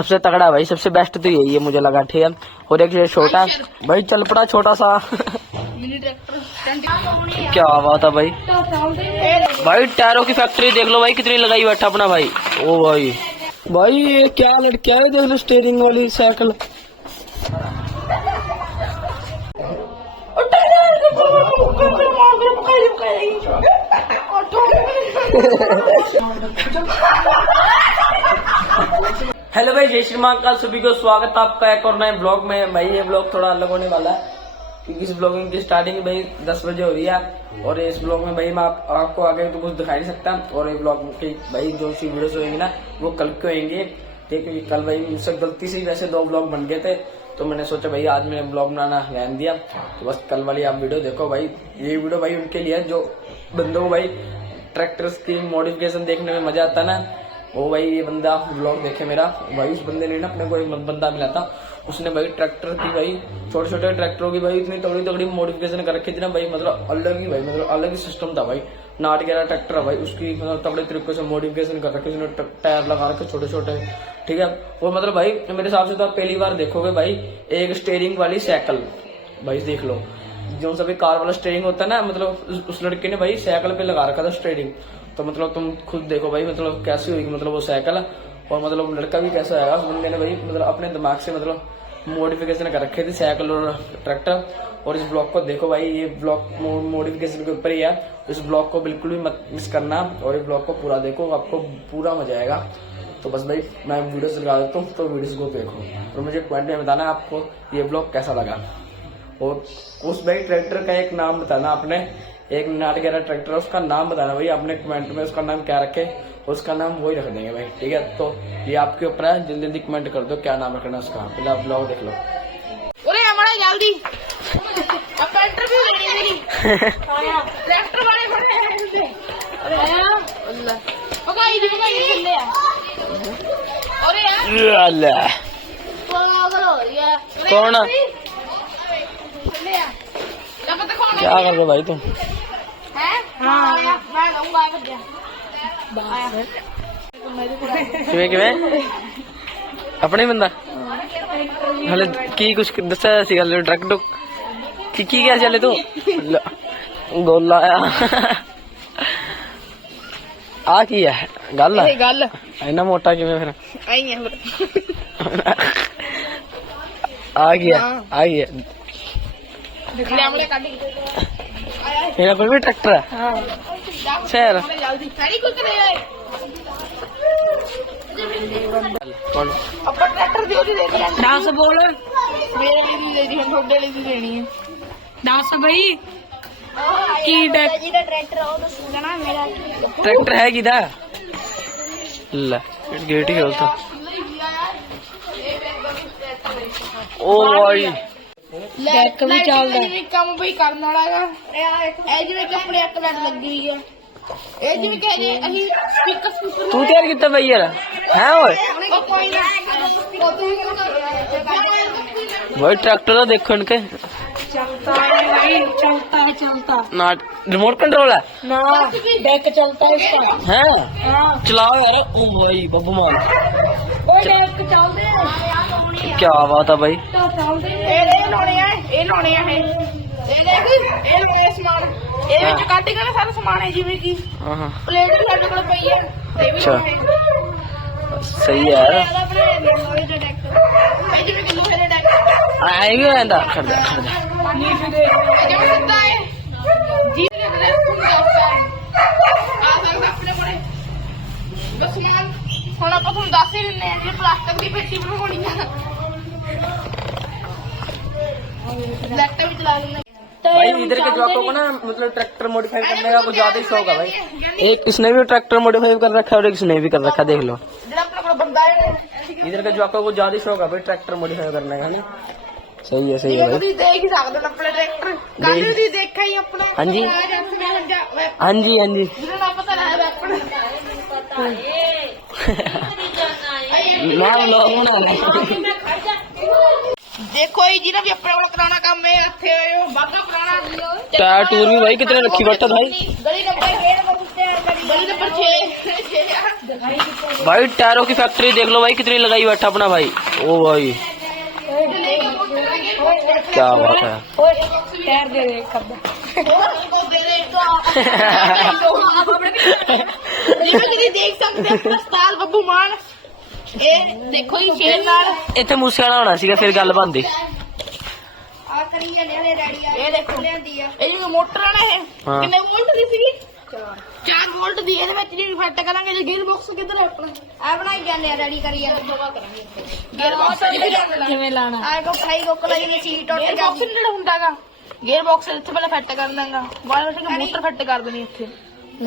सबसे तगड़ा भाई, सबसे बेस्ट तो यही है मुझे लगा, ठीक है। और एक छोटा भाई चल पड़ा छोटा सा मिनी ट्रैक्टर क्या बात है भाई। भाई टायरों की फैक्ट्री देख लो भाई, कितनी लगाई बैठा अपना भाई। ओ भाई भाई ये क्या लड़कियां है, देख लो स्टीयरिंग वाली साइकिल। हेलो भाई, जय श्री महाकाल, सभी को स्वागत है आपका एक और नए ब्लॉग में। भाई ये ब्लॉग थोड़ा अलग होने वाला है क्योंकि इस ब्लॉगिंग की स्टार्टिंग भाई 10 बजे हो रही है। और इस ब्लॉग में भाई मैं आपको आगे तो कुछ दिखा नहीं सकता। और ये ब्लॉग की भाई जो सी वीडियोस होंगी ना वो कल के होंगे, ठीक है। कल भाई मुझसे गलती से ही वैसे 2 ब्लॉग बन गए थे, तो मैंने सोचा भाई आज मैंने ब्लॉग बनाना रहने दिया, तो बस कल वाली आप वीडियो देखो भाई। ये वीडियो भाई उनके लिए जो बंदों को भाई ट्रैक्टर्स की मॉडिफिकेशन देखने में मजा आता ना, वो भाई ये बंदा ब्लॉग देखे मेरा। भाई उस बंदे ने ना अपने को एक बंदा मिला था, उसने भाई ट्रैक्टर की भाई छोटे छोटे ट्रैक्टरों की भाई इतनी तगड़ी तगड़ी मॉडिफिकेशन कर रखी थी ना भाई, मतलब अलग ही भाई, मतलब अलग ही सिस्टम था भाई। नाट ग्यारह ट्रैक्टर है भाई, उसकी मतलब तगड़े तरीके से मॉडिफिकेशन कर रखी, उसने टायर लगा रखे छोटे छोटे, ठीक है। और मतलब भाई मेरे हिसाब से तो आप पहली बार देखोगे भाई एक स्टीयरिंग वाली साइकिल। भाई देख लो, जो सभी कार वाला स्टीयरिंग होता है ना, मतलब उस लड़के ने भाई साइकिल पे लगा रखा था स्टीयरिंग। तो मतलब तुम खुद देखो भाई मतलब कैसी होगी मतलब वो साइकिल, और मतलब लड़का भी कैसा आएगा उस बंदे ने भाई मतलब अपने दिमाग से मतलब मॉडिफिकेशन कर रखे थे साइकिल और ट्रैक्टर। और इस ब्लॉग को देखो भाई, ये ब्लॉग मॉडिफिकेशन के ऊपर ही है, इस ब्लॉग को बिल्कुल भी मत मिस करना और ये ब्लॉग को पूरा देखो, आपको पूरा मजा आएगा। तो बस भाई मैं वीडियो लगा देता हूँ, तो वीडियोस को देखो और मुझे कमेंट में बताना आपको ये ब्लॉग कैसा लगा। और उस भाई ट्रैक्टर का एक नाम बताना आपने, एक नाट ग्यारह ट्रैक्टर उसका नाम बताना भाई आपने कमेंट में, उसका नाम क्या रखे उसका नाम वही रख देंगे भाई, ठीक है। तो ये आपके ऊपर है, जल्दी जल्दी कमेंट कर दो क्या नाम रखना उसका। पहले आप ब्लॉग देख लो। अरे हमारा जल्दी अब इंटरव्यू लेनी है मेरी ट्रैक्टर वाले बड़े हैं। अरे अल्लाह पकाई दी चले आ। अरे यार अल्लाह पागल हो रही है कौन चले आ। जब तक कौन क्या कर रहे हो भाई तुम? हैं? हां मैं दूंगा बच्चा किवें किवें अपने बंदा हले की कुछ दसा सी गल ट्रक टुक की क्या चले तू गोला आ की है गल गल इन्ना मोटा किवें फिर आई है आ गया आ गया ले हमले काटी मेरा कोई भी ट्रैक्टर है। हां सर जल्दी सारी कुछ ले आए कौन अब ट्रैक्टर दियो दे दिया डांस बोल मेरे लिए भी दे दी हम थोड़े लिए भी देनी है डांस भाई की ट्रैक्टर हो तो सुना मेरा ट्रैक्टर है किदा ले गेट ही खोलता। ओ भाई ਲੈਕ ਵੀ ਚੱਲਦਾ ਇਹ ਕੰਮ ਵੀ ਕਰਨ ਵਾਲਾ ਹੈਗਾ ਇਹ ਜਿਵੇਂ ਕਿ ਆਪਣੇ ਇੱਕ ਮਿੰਟ ਲੱਗੀ ਹੋਈ ਹੈ ਇਹ ਜਿਵੇਂ ਕਿ ਅਸੀਂ ਸਪੀਕਰ ਤੂੰ ਤਿਆਰ ਕੀਤਾ ਬਈ ਯਾਰ ਹੈ ਓਏ ਉਹ ਕੋਈ ਨਾ भाई ट्रैक्टर तो देखो इनके चलता है भाई चलता ना रिमोट कंट्रोल है ना डेक चलता है इसका हैं चलाओ यार। ओ भाई बब्बू मान ओ डेक चलते हैं क्या बात है भाई। ਇਹ ਲਾਉਣੇ ਆ ਇਹ ਦੇਖ ਇਹ ਲਾਉਣੇ ਸਮਾਨ ਇਹ ਵਿੱਚ ਕੱਢ ਕੇ ਨਾ ਸਾਰਾ ਸਮਾਨ ਹੈ ਜਿਵੇਂ ਕਿ हाँ हाँ ਪਲੇਟ ਵੀ ਸਾਡੇ ਕੋਲ ਪਈ ਹੈ ਇਹ ਵੀ ਲਾਉਣੇ सही है यार ਜਿਵੇਂ ਕਿ ਲੋਹੇ ਦੇ ਡੈਕ आएगी रहता खड़ जा ਜਿਵੇਂ ਹੁੰਦਾ ਹੈ ਜੀ ਦੇ ਹੁੰਦਾ ਹੈ ਆ ਸਕਦਾ ਆਪਣੇ ਕੋਲੇ ਬਸ ਸਮਾਨ ਹੁਣ ਆਪਾਂ ਤੁਹਾਨੂੰ ਦੱਸ ਹੀ ਦਿੰਦੇ ਆ ਜੇ ਪਲਾਸਟਿਕ ਦੀ ਪੇਟੀ ਬਣਾਉਣੀ ਆ लैपटॉप भी चला लेना भाई इधर के जवाकों को ना मतलब ट्रैक्टर मॉडिफाई करने का कुछ ज्यादा ही शौक है भाई। एक इसने भी ट्रैक्टर मॉडिफाई कर रखा है और एक इसने भी कर रखा, देख लो। इधर के जवाकों को ज्यादा शौक है भाई ट्रैक्टर मॉडिफाई करने का ना। सही है भाई। ਤੁਸੀਂ ਦੇਖ ਹੀ ਸਕਦੇ ਹੋ ਆਪਣੇ ਟਰੈਕਟਰ ਕੱਲ ਵੀ ਦੇਖਿਆ ਹੀ ਆਪਣਾ हाँ जी हाँ जी हाँ जी ਜਿਹਨਾਂ ਦਾ ਪਤਾ ਲੱਗਾ ਆਪਣਾ ना लोग बना देखो जी जिन्हें भी अपने कराना काम है ਇੱਥੇ ਬਾਗਾ ਪੁਰਾਣਾ टायर टूर भी भाई कितने रखी बैठा भाई। गली नंबर 1 में पूछते हैं भाई तो पर 6 भाई टायरों की फैक्ट्री देख लो भाई कितनी लगाई बैठा अपना भाई। ओ भाई क्या बात है। टायर दे दे कब देख सकते हैं प्रस्ताव बब्बू मान ए देखो ही शेर नाल ਇੱਥੇ ਮੂਸੇ ਵਾਲਾ ਹੋਣਾ ਸੀਗਾ ਫਿਰ ਗੱਲ ਬਣਦੀ। ਇਹ ਦੇਖੋ ਇਹ ਜੋ ਮੋਟਰ ਆ ਨਾ ਇਹ ਹਾਂ। ਕਿੰਨੇ ਵੋਲਟ ਦੀ ਸੀਗੀ 4 ਵੋਲਟ ਦੀ ਇਹਦੇ ਵਿੱਚ ਜਿਹੜੀ ਫਿੱਟ ਕਰਾਂਗੇ ਜੇ ਗੇਅਰ ਬਾਕਸ ਕਿੱਧਰ ਹੈ ਆਪਣਾ ਆ ਬਣਾਈ ਜਾਂਦੇ ਆ ਰੈਡੀ ਕਰੀ ਜਾਂਦੇ ਜੋਗਾ ਕਰਾਂਗੇ ਗੇਅਰ ਬਾਕਸ ਕਿਵੇਂ ਲਾਣਾ ਆ ਕੋ ਖਾਈ ਕੋ ਕਲਾਈ ਦੀ ਸੀਟ ਟੁੱਟ ਗਈ ਬਾਕਸ ਜਿਹੜਾ ਹੁੰਦਾਗਾ ਗੇਅਰ ਬਾਕਸ ਇੱਥੇ ਪਹਿਲਾਂ ਫਿੱਟ ਕਰ ਦਾਂਗਾ ਬਾਅਦ ਵਿੱਚ ਮੋਟਰ ਫਿੱਟ ਕਰ ਦੇਣੀ ਇੱਥੇ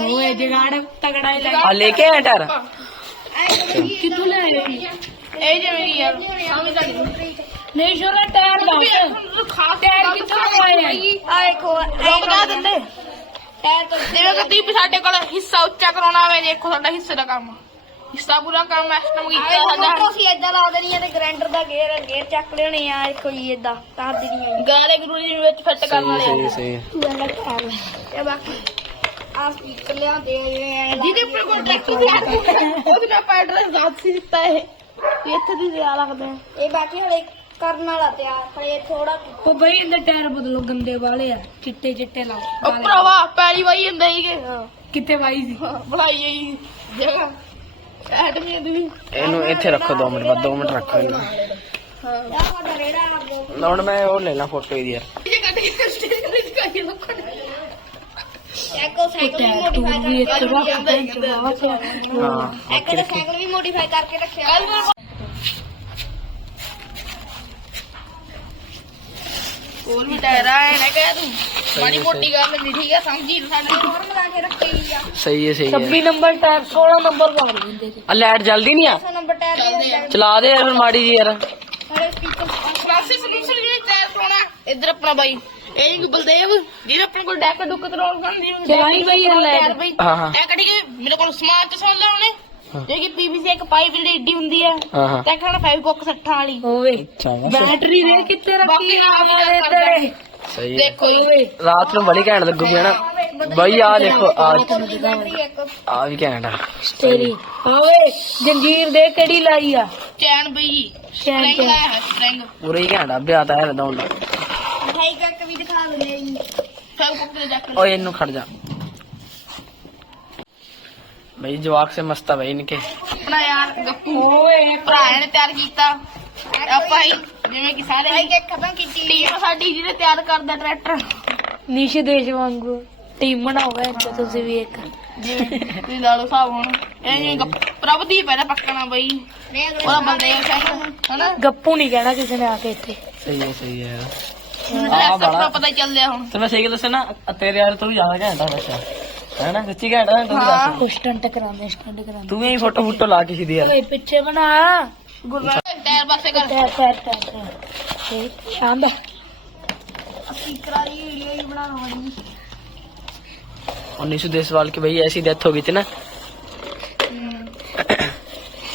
ਓਏ ਜਗਾੜ ਤਗੜਾ ਹੀ ਆ ਲੈ ਕੇ ਆਇਆ ਟਾਇਰ। ਕਿੱਥੋਂ ਲੈ ਆਏ ਇਹ ਜਿਵੇਂ ਕਿ ਯਾਰ ਸਾਹਮਣੇ ਤੁਹਾਡੀ ਨਹੀਂ ਸ਼ੋਰਾ ਟਾਇਰ ਦਾ ਖਾਸ ਟਾਇਰ ਕਿੱਥੋਂ ਲਵਾਏ ਆ ਦੇਖੋ ਰੋਕਦਾ ਦਿੰਦੇ ਟਾਇਰ ਤੋਂ ਜਿਵੇਂ ਕਿ ਤੁਸੀਂ ਸਾਡੇ ਕੋਲ ਹਿੱਸਾ ਉੱਚਾ ਕਰਾਉਣਾ ਹੋਵੇ ਦੇਖੋ ਸਾਡਾ ਹਿੱਸੇ ਦਾ ਕੰਮ ਹਿੱਸਾ ਪੂਰਾ ਕੰਮ ਐਸਟਮ ਕੀਤਾ ਸਾਡਾ ਅਸੀਂ ਏਦਾਂ ਲਾ ਦੇਣੀ ਆ ਤੇ ਗ੍ਰਾਈਂਡਰ ਦਾ ਗੇਅਰ ਚੱਕ ਲੈਣੇ ਆ ਦੇਖੋ ਜੀ ਏਦਾਂ ਤਾਰ ਦੇਣੀ ਗਾਲੇ ਗਰੂਲੀ ਦੇ ਵਿੱਚ ਫਿੱਟ ਕਰਨ ਵਾਲੇ ਆ ਸਹੀ ਆ ਬਾਕੀ ਆ ਸਪੀਕਰ ਲਿਆਂਦੇ ਜਿਹਦੇ ਉੱਪਰ ਕੋਈ ਟਰੈਕਟਰ ਲਿਆ ਉਹਦੇ ਨਾਲ ਪੈਡਲ ਜ਼ਾਤ ਸੀ ਦਿੱਤਾ ਇਹ ਇੱਥੇ ਦੀ ਲਿਆ ਲੱਗਦੇ ਆ ਇਹ ਬਾਕੀ ਹਲੇ ਕਰਨ ਵਾਲਾ ਤਿਆਰ ਹਲੇ ਥੋੜਾ ਉਹ ਬਈ ਇਹਦੇ ਟਾਇਰ ਬਦਲੋ ਗੰਦੇ ਵਾਲੇ ਆ ਚਿੱਟੇ ਚਿੱਟੇ ਲਾਓ ਉਹ ਭਰਾਵਾ ਪੈਰੀ ਵਾਈ ਹੁੰਦੇ ਸੀਗੇ ਕਿੱਥੇ ਵਾਈ ਸੀ ਬਣਾਈ ਗਈ ਜਗ੍ਹਾ ਐਡਮੀ ਦੀ ਵੀ ਇਹਨੂੰ ਇੱਥੇ ਰੱਖੋ 2 ਮਿੰਟ ਬਾਅਦ 2 ਮਿੰਟ ਰੱਖੋ ਇਹਨੂੰ। ਯਾਰ ਸਾਡਾ ਰੇੜਾ ਆ ਗਿਆ ਹੁਣ ਮੈਂ ਉਹ ਲੈ ਲਾਂ ਫੋਟੋ ਇਹਦੀ ਯਾਰ। ਇਹ ਕੱਟ ਕੇ ਸਟੇਜ ਤੇ ਲਗਾਈ ਲੋਕਾਂ ਨੇ ਐਕੋ ਸਾਈਕਲ ਵੀ ਮੋਡੀਫਾਈ ਕਰਕੇ ਹਾਂ ਐਕੋ ਦਾ ਸਾਈਕਲ ਵੀ ਮੋਡੀਫਾਈ ਕਰਕੇ ਰੱਖਿਆ ਹੋਰ ਵੀ ਟਾਇਰ ਆ ਨਾ ਕਹਿ ਤੂੰ ਮਾੜੀ ਮੋਟੀ ਗੱਲ ਨਹੀਂ ਠੀਕ ਹੈ ਸਮਝੀ ਸਾਡੇ ਹੋਰ ਮਿਲਾ ਕੇ ਰੱਖੀ ਆ ਸਹੀ ਹੈ ਸਹੀ 26 ਹੈ। ਨੰਬਰ ਟਾਇਰ 16 ਨੰਬਰ ਲਾ ਦਿੰਦੇ ਆ ਲਾਈਟ ਜਲਦੀ ਨਹੀਂ ਆ 100 ਨੰਬਰ ਟਾਇਰ ਦੇ ਚਲਾ ਦੇ ਯਾਰ ਫਿਰ ਮਾੜੀ ਜੀ ਯਾਰ। ਹਲੇ ਸਪੀਕਰ ਕਾਸੀ ਸੋਲੂਸ਼ਨ ਜਿਹੜੀ ਟਾਇਰ ਪਾਉਣਾ ਇੱਧਰ ਆਪਣਾ ਬਾਈ ਇਹ ਜੀ ਬਲਦੇਵ ਜਿਹਦੇ ਆਪਣੇ ਕੋਲ ਡੈਕ ਡੁੱਕ ਕਰੋਲ ਕਰਦੀ ਚਲਾਈ ਬਈ ਇਹ ਲੈ ਹਾਂ ਹਾਂ ਇਹ ਕੱਢੀ ਕੇ ਮੇਰੇ ਕੋਲ ਸਮਾਨ ਚ ਸੁਣ ਲਿਆ ਉਹਨੇ ਜੇ ਕਿ ਪੀਵੀਸੀ ਇੱਕ ਪਾਈਪ ਜਿਹੜੀ ਏਡੀ ਹੁੰਦੀ ਹੈ ਹਾਂ ਹਾਂ ਤੇ ਖਾਣਾ 5 ਬੁੱਕ 60 ਵਾਲੀ ਹੋਵੇ ਅੱਛਾ ਬੈਟਰੀ ਦੇ ਕਿੱਥੇ ਰੱਖੀ ਬਾਕੀ ਆ ਆਪ ਹੀ ਮੇਰੇ ਕਰਦਾ ਤੇਰੇ ਸਹੀ ਹੈ। ਦੇਖੋ ਜੀ ਰਾਤ ਨੂੰ ਬੜੀ ਘੈਂਟ ਲੱਗੂਗੀ ਨਾ ਬਾਈ। ਆ ਦੇਖੋ ਆ ਬੈਟਰੀ ਇੱਕ ਆ ਵੀ ਘੈਂਟ ਆ। ਤੇਰੀ ਆਵੇ ਜੰਜੀਰ ਦੇ ਕਿਹੜੀ ਲਾਈ ਆ ਚੈਨ ਬਈ ਜੀ ਚੈਨ ਸਟ੍ਰਿੰਗ ਚੈਨ। ਲਾਇਆ ਹੈ ਸਟ੍ਰਿੰਗ ਪੂਰਾ ਹੀ ਘੈਂਟ ਆ ਵਿਆਹ ਤਾਂ ਹੈ ਦੌੜ ਦਾ। ਮਿਠਾਈ ਕੱਟ ਵੀ ਦਿਖਾ ਦਿੰਦੇ ਆ ਜੀ 5 ਬੁੱਕ ਦੇ ਜੱਕ ਓਏ ਇਹਨੂੰ ਖੜ ਜਾ भाई जवाक से मस्त है भाई इनके। ਆਪਣਾ ਯਾਰ ਗੱਪੂ ਭਰਾ ਨੇ ਤਿਆਰ ਕੀਤਾ ਆਪਾਂ ਹੀ ਜਿਵੇਂ ਕਿ ਸਾਰੇ ਭਾਈ ਕੇ ਖਤਮ ਕੀਤੀ ਟੀਮ ਸਾਡੀ ਜਿਹਨੇ ਤਿਆਰ ਕਰਦਾ ਟਰੈਕਟਰ ਨਿਸ਼ ਦੇਸ਼ ਵਾਂਗੂ ਟੀਮ ਬਣਾਓਗੇ ਇੱਥੇ ਤੁਸੀਂ ਵੀ ਇੱਕ ਤੁਸੀਂ ਲਾ ਲਓ ਹਿਸਾਬ ਹੁਣ ਇਹ ਜਿਵੇਂ ਪ੍ਰਭਦੀਪ ਹੈ ਨਾ ਪੱਕਣਾ ਬਈ ਉਹਦਾ ਬਲਦੇਵ ਸਿੰਘ ਹਨਾ ਗੱਪੂ ਨਹੀਂ ਕਹਿਣਾ ਕਿਸੇ ਨੇ ਆ ਕੇ ਇੱਥੇ सही है सही है। ਟਰੈਕਟਰ ਪਤਾ ਹੀ ਚੱਲਿਆ ਹੁਣ तो मैं सही दसा ना तेरे यार तू ज्यादा घंटा वैसा है ना सच्ची घंटा है तू हाँ। ਸਟੰਟ ਕਰਾਉਂਦੇ तू ही फोटो फुटो ला के सीधी यार। ਓਏ ਪਿੱਛੇ ਬਣਾ ਗੁਰਨਾਮ ਟਾਇਰ ਪਾਸੇ ਕਰ ਟਾਇਰ ਟਾਇਰ ਟਾਇਰ ਸ਼ਾਨਦਾਰ ਸਪੀਕਰ ਵਾਲੀ ਵੀਡੀਓ ਹੀ ਬਣਾਉਣੀ ਬੜੀ 1900 देशवाल की भाई ऐसी डेथ हो गई थी ना।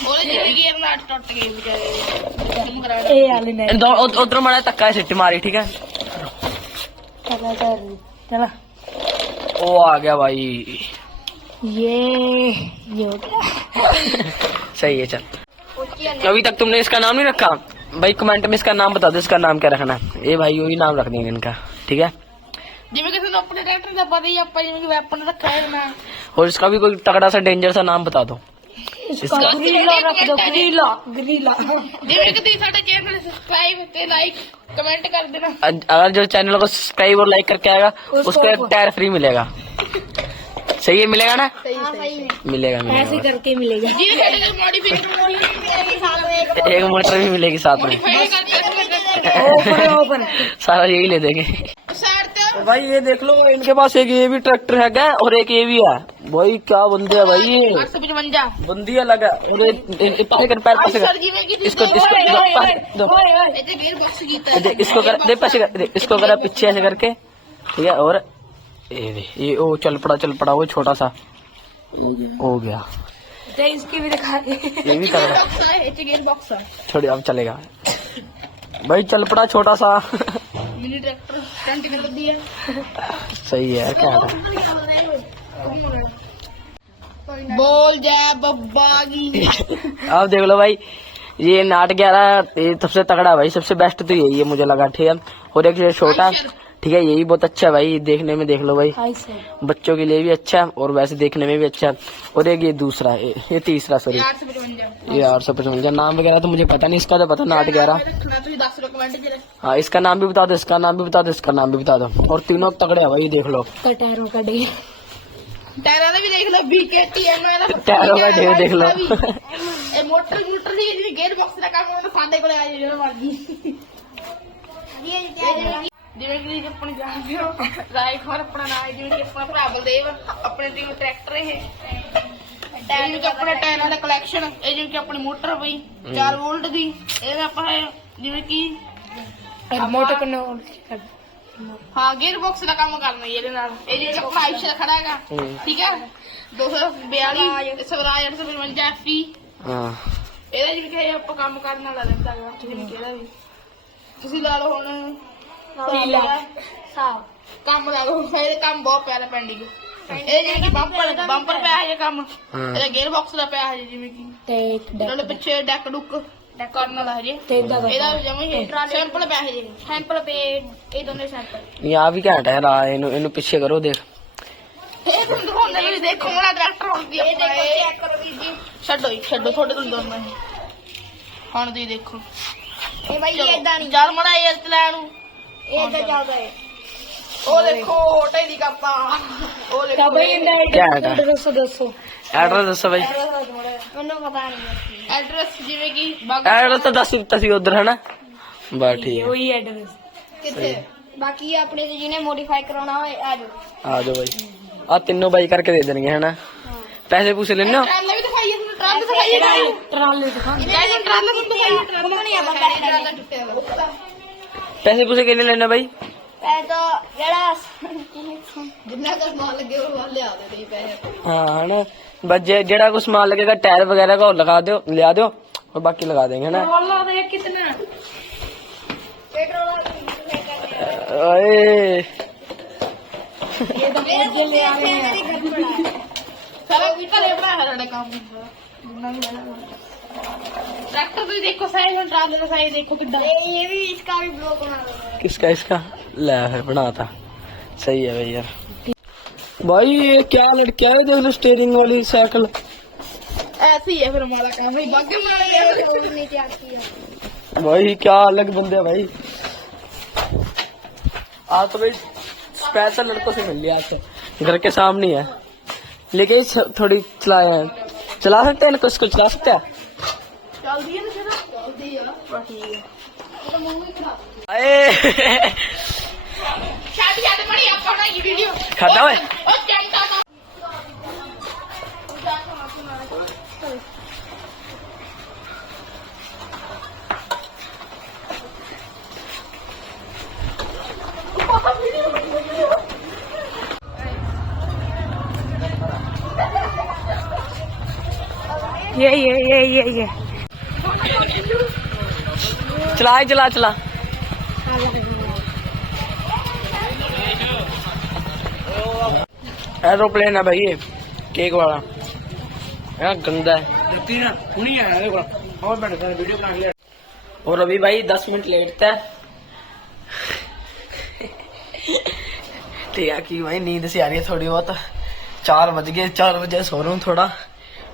ਉਹਦੇ ਜਿਵੇਂ ਕਿ ਇਹਨਾਂ ਟੁੱਟ ਗਏ ਵਿਚਾਰੇ ਕੰਮ ਕਰਾ ਇਹ ਵਾਲੀ ਨੇ उधर मारा धक्का सिट मारी ठीक है। ਚਲਾ ਚਲਾ ओ आ गया भाई। ये हो गया सही है चल। अभी तक तुमने इसका नाम नहीं रखा भाई कमेंट में इसका नाम बता दो इसका नाम क्या रखना है। ये भाई वही नाम रख देंगे इनका ठीक है। ਜਿਵੇਂ ਕਿਸੇ ਨੂੰ ਆਪਣੇ ਟਰੈਕਟਰ ਦਾ ਪਤਾ ਹੀ ਆਪਾਂ ਜਿਵੇਂ ਕਿ ਵੈਪਨ ਰੱਖਿਆ ਹੈ ਨਾ और इसका भी कोई तगड़ा सा डेंजर सा नाम बता दो। इसका ग्रीला रख दो ग्रीला ग्रीला ਜਿਵੇਂ ਕਿ ਤੁਸੀਂ ਸਾਡੇ ਚੈਨਲ ਸਬਸਕ੍ਰਾਈਬ ਤੇ ਲਾਈਕ ਕਮੈਂਟ ਕਰ ਦੇਣਾ अगर जो चैनल को सब्सक्राइब और लाइक करके आएगा उसको एक टायर फ्री मिलेगा। सही है मिलेगा ना। हाँ सही में मिलेगा ऐसे मिलेगा करके मिलेगा ਜੀ ਸਾਡੇ ਕੋਲ ਮੋਡੀਫਿਕੇਸ਼ਨ मेरे साथ में एक एक मोटर भी मिलेगी साथ में। ओपन ओपन सारा यही ले देंगे। ਸਾਈਡ ਤੇ तो भाई ये देख लो इनके पास एक ये भी ट्रैक्टर है क्या और एक ये भी है भाई क्या बंदे है भाई ये 855 बंदी अलग है और पैसे कर पैर पैसे ਸਰ कर ਜਿਵੇਂ ਕਿ इसको ਤੁਸੀਂ इसको दो ਇੱਥੇ ਗੇਅਰ ਬਾਕਸ ਕੀਤਾ ਹੈ इसको कर दे पैसे कर दे इसको करा पीछे ऐसे करके ठीक है। और ये ओ चल पड़ा वो छोटा सा हो गया तो इसकी भी दिखा दे ये भी कर रहा ਬਾਕਸ ਹੈ ਇੱਥੇ ਗੇਅਰ ਬਾਕਸ ਹੈ छोड़ी अब चलेगा भाई चल पड़ा छोटा सा ਮਿਨੀ ਟਰੈਕਟਰ ਸਟੰਟ ਕਰਦੀ ਹੈ सही है क्या था। बोल जय बब्बा की। अब देख लो भाई, ये नाट 11 ये सबसे तगड़ा भाई, सबसे बेस्ट तो यही है मुझे लगा, ठीक है। और एक ये छोटा, ठीक है, यही बहुत अच्छा है भाई, देखने में देख लो भाई, बच्चों के लिए भी अच्छा है और वैसे देखने में भी अच्छा है। और एक ये दूसरा, ये तीसरा, सॉरी, ये 855। नाम वगैरह तो मुझे पता नहीं, इसका तो पता नाट 11। हाँ, इसका नाम भी बता दो, इसका नाम भी बता दो, इसका नाम भी बता दो। और तीनों तगड़े है भाई, देख लो। टायरों का ढेर, टायरों का भी देख लो, BKTM टायरों का ढेर देख लो। मोटर मोटर ਦੀ ਗੇਅਰ ਬਾਕਸ ਦਾ ਕੰਮ ਉਹ ਸਾਡੇ ਕੋਲ ਆ ਜਿਹੜਾ ਮਰਜੀ ਜਿਵੇਂ ਕਿ ਆਪਣੀ ਜਾਣਦੇ ਹੋ ਰਾਈਟ ਹੋਰ ਆਪਣਾ ਨਾਮ ਹੈ, ਜਿਵੇਂ ਕਿ ਆਪਣਾ ਭਰਾ ਬਲਦੇਵ, ਆਪਣੇ ਦੀ ਟਰੈਕਟਰ ਇਹ ਜਿਵੇਂ ਕਿ ਆਪਣਾ ਟਾਇਰਾਂ ਦਾ ਕਲੈਕਸ਼ਨ, ਇਹ ਜਿਵੇਂ ਕਿ ਆਪਣੀ ਮੋਟਰ ਪਈ 4 ਵੋਲਟ ਦੀ, ਇਹ ਆਪਾਂ ਜਿਵੇਂ ਕਿ ਮੋਟਰ ਕੰਟਰੋਲ ਹਾਂ ਗੇਅਰ ਬਾਕਸ ਦਾ ਕੰਮ ਕਰਨਾ ਜੀ ਇਹਦੇ ਨਾਲ। ਇਹ ਜਿਹੜਾ ਆਪਣਾ ਆਇਸ਼ਾ ਖੜਾ ਹੈਗਾ, ਠੀਕ ਹੈ, 242 ਸਵਰਾਜ 855 FE। ਹਾਂ, ਇਹਦਾ ਜਿਵੇਂ ਕਿ ਆਪਾਂ ਕੰਮ ਕਰਨ ਵਾਲਾ ਰਹਿੰਦਾ ਹੈਗਾ, ਜਿਵੇਂ ਕਿ ਇਹਦਾ ਵੀ ਤੁਸੀਂ ਲਾ ਲਓ ਹੁਣ ਕੰਮ ਲਾ ਲਓ, ਇਹ ਕੰਮ ਬਹੁਤ ਪਿਆਰਾ ਪੈਂਡਿੰਗ। ਇਹ ਜਿਵੇਂ ਕਿ ਬੰਪਰ ਪਿਆ ਹੈ ਕੰਮ, ਇਹਦਾ ਗੇਅਰ ਬਾਕਸ ਦਾ ਪਿਆ ਹੈ ਜਿਵੇਂ ਕਿ, ਤੇ ਨਾਲੇ ਪਿੱਛੇ ਡੈਕ ਡੁੱਕ ਕਰਨ ਵਾਲਾ ਹੈ ਜੀ। ਇਹਦਾ ਵੀ ਜਮੇ ਸੈਂਪਲ ਪਿਆ ਹੈ ਜੀ, ਸੈਂਪਲ ਪੇ ਇਹ ਦੋਨੇ ਸੈਂਪਲ। यहाँ भी घंटा है रहा, इन्हें पीछे करो देख। ਇਹ ਤੁਹਾਨੂੰ ਦਿਖਾਉਂਦੇ ਵੀ ਦੇਖੋ ਮੇਰਾ ਟਰੈਕਟਰ ਹੋ ਗਿਆ, ਇਹ ਦੇਖੋ ਚੈੱਕ ਕਰੋ ਵੀਰ ਜੀ। ਛੱਡੋ ਜੀ ਛੱਡੋ, ਤੁਹਾਡੇ ਕੋਲ ਦੋਨੋਂ ਹੈ ਹੁਣ ਤੁਸੀਂ ਦੇਖੋ। ਇਹ ਬਾਈ ਏਦਾਂ ਨਹੀਂ, ਚੱਲ ਮੜਾ ਇਹ ਚਲਾ ਨੂੰ, ਇਹ ਏਦਾਂ ਚੱਲਦਾ ਹੈ। ਉਹ ਦੇਖੋ ਹੋਟੇ ਦੀ ਕੱਪਾ, ਉਹ ਦੇਖੋ क्या है ਦੱਸੋ ਦੱਸੋ एड्रेस दसो भाई, ਮੈਨੂੰ ਪਤਾ ਨਹੀਂ। ਐਡਰੈਸ ਜਿਵੇਂ ਕਿ एड्रेस तो दस दिता सी उधर है ना, बस ठीक है। ਉਹੀ ਐਡਰੈਸ ਕਿੱਥੇ ਬਾਕੀ ਆਪਣੇ ਤੇ ਜਿਹਨੇ ਮੋਡੀਫਾਈ ਕਰਾਉਣਾ ਹੋਏ ਆ ਜਾਓ। आ जाओ भाई, आ तीनों भाई करके दे देंगे है ना। पैसे पूसे लेने हो? ਟਰਾਲਾ ਵੀ ਦਿਖਾਈਏ ਤੁਹਾਨੂੰ, ਟਰਾਲਾ ਦਿਖਾਈਏ ਗਾਇਸ, ਟਰਾਲੇ ਦਿਖਾ ਟਰਾਲਾ ਤੁਹਾਨੂੰ ਦਿਖਾਈਏ, ਟਰਾਲਾ ਨਹੀਂ ਆਪਾਂ ਟਰਾਲਾ ਟੁੱਟਿਆ ਹੋਇਆ। पैसे पूसे कितने लेने भाई? ਪੈ ਤਾਂ ਜਿਹੜਾ ਜਿੰਨਾ ਕੁ ਸਮਾਨ ਲੱਗੇ ਉਹ ਲਿਆ ਦੇ ਤੁਸੀਂ ਪੈਸੇ। हाँ है ना, बस जेड़ा कुछ सामान लगेगा टायर वगैरह का और लगा दो, ले दो और बाकी लगा देंगे है ना। ਟਰਾਲਾ ਦੇ ਕਿਤਨਾ ਪੈਟਰੋਲ ओए ਇਹ ਤਾਂ ਮੇਰੇ ਲੈ ਆ ਮੇਰੀ ਗੱਪੜਾ ਸਾਰਾ ਵੀ ਤਾਂ ਲੈਣਾ ਹੈ ਸਾਡਾ ਕੰਮ। ट्रैक्टर भी देखो साइज और ट्राले का साइज देखो कितना। ये भी इसका भी ब्लॉग बना दो। किसका? इसका ले है बनाता, सही है भाई यार। भाई ये क्या लड़कियां है, देख लो स्टीयरिंग वाली साइकिल। ऐसे ही है फिर हमारा काम, भाई बाकी नहीं तैयार किया। भाई क्या अलग बंदे हैं भाई। आज तो भाई स्पेशल लड़कों से मिल लिया, आज तो घर के सामने है, लेकिन थोड़ी चलाए हैं, चला सकते हैं ना, इसको चला सकते हैं। चल दिए ना फिर चल दिए बस ठीक है। तो मुंह में खा अरे शादी शादी बड़ी आप बना ये वीडियो खाता है ओ चंटा ये चला चला चला। एरोप्लेन है भाई ये, केक वाला यार, गंदा है। और अभी भाई 10 मिनट लेट था ठीक है कि भाई नींद से आ रही है थोड़ी बहुत। 4 बज गए, 4 बजे सो रहा हूँ थोड़ा,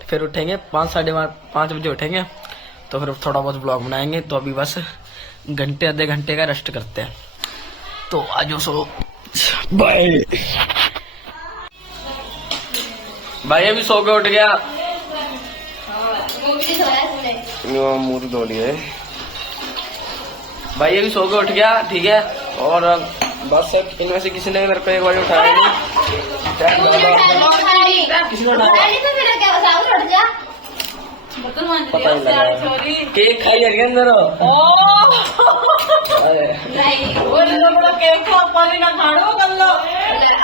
फिर उठेंगे 5 साढ़े 5 बजे उठेंगे, तो फिर थोड़ा बहुत ब्लॉग बनाएंगे। तो अभी बस घंटे आधे घंटे का रेस्ट करते हैं, तो आज सो बाय। भाई अभी सो के उठ गया, मुंह धो लिया भाई, अभी सो के उठ गया, ठीक है। और बस इनमें से किसी ने मेरे को एक बार उठाया नहीं, किसी ने उठाया पता नहीं लगा। केक खाई जा रही है अंदर। केक को पानी ना खाड़ो कर लो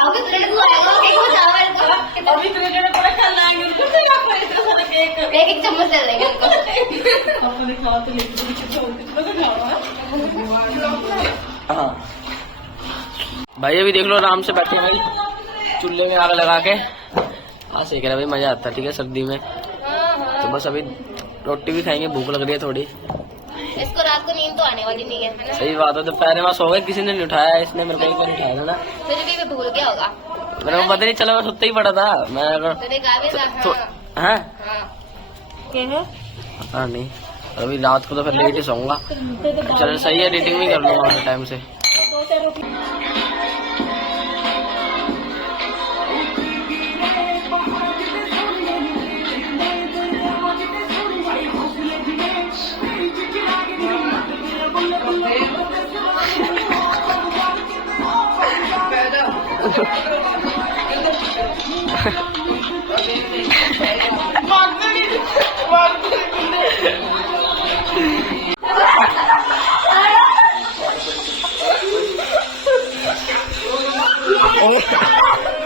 अभी तेरे को आएगा केक को चावल को अभी तेरे जने को खा लाएंगे तो क्या इतना सारा केक एक चम्मच दे देंगे उनको। अपने खाओ तो लेके कितना तो खाओ। हाँ भाई अभी देख लो, आराम से बैठे हैं भाई, चूल्हे में आग लगा के हाँ सेक रहा भाई, मजा आता है। ठीक है सर्दी में तो बस अभी रोटी भी खाएंगे, भूख लग रही है थोड़ी। इसको रात को नींद तो आने वाली नहीं है ना? सही बात है, दोपहर में सो गए, किसी ने नहीं उठाया, इसने मेरे को एक बार उठाया था ना, फिर भी भूल गया होगा। मेरे को पता नहीं चला, मैं सुत्ता ही पड़ा था मैं। अगर तूने कहा भी था। तो हाँ क्या है? पता नहीं, अभी रात को तो फिर लेट ही सोऊंगा। चल सही है, एडिटिंग भी कर लूंगा टाइम से।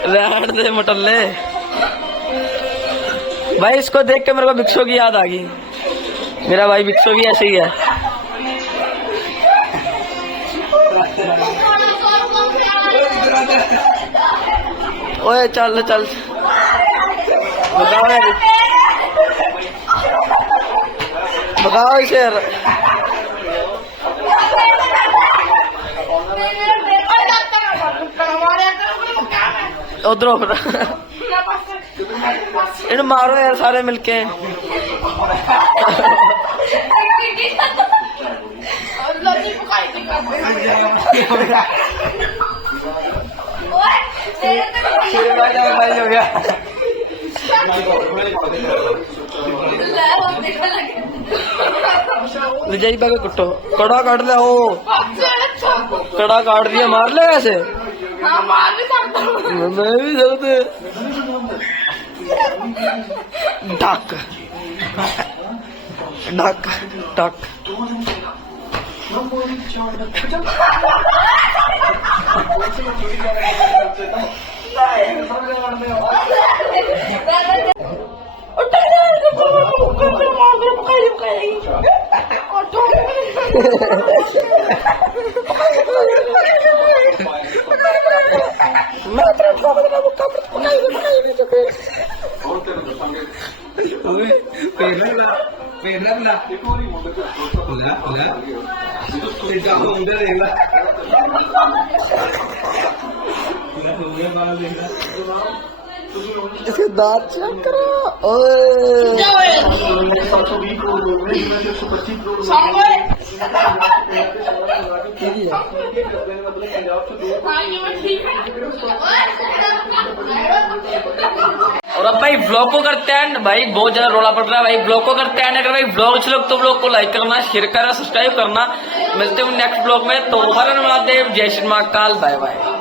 रहने दे मटल्ले भाई, इसको देख के मेरे को बिक्सो की याद आ गई। मेरा भाई बिक्सो भी ऐसे ही है। ओए चल चल बताओ बताओ इसे। उधर इन मारो यार सारे मिलके। हो गया विजय बागे कुट्टो कड़ा काट लिया, ओ कड़ा काट दिया, मार ले ऐसे। मैं भी सकते डक डक डक। इसके दांत चेक करो। और अब भाई ब्लॉग को करते हैं भाई, बहुत ज्यादा रोला पड़ रहा है भाई। ब्लॉग को करते हैं, अगर भाई ब्लॉग अच्छे लगे तो ब्लॉग को लाइक करना, शेयर करना, सब्सक्राइब करना। मिलते हैं नेक्स्ट ब्लॉग में। तो हर हर महादेव, जय श्री महाकाल, बाय बाय।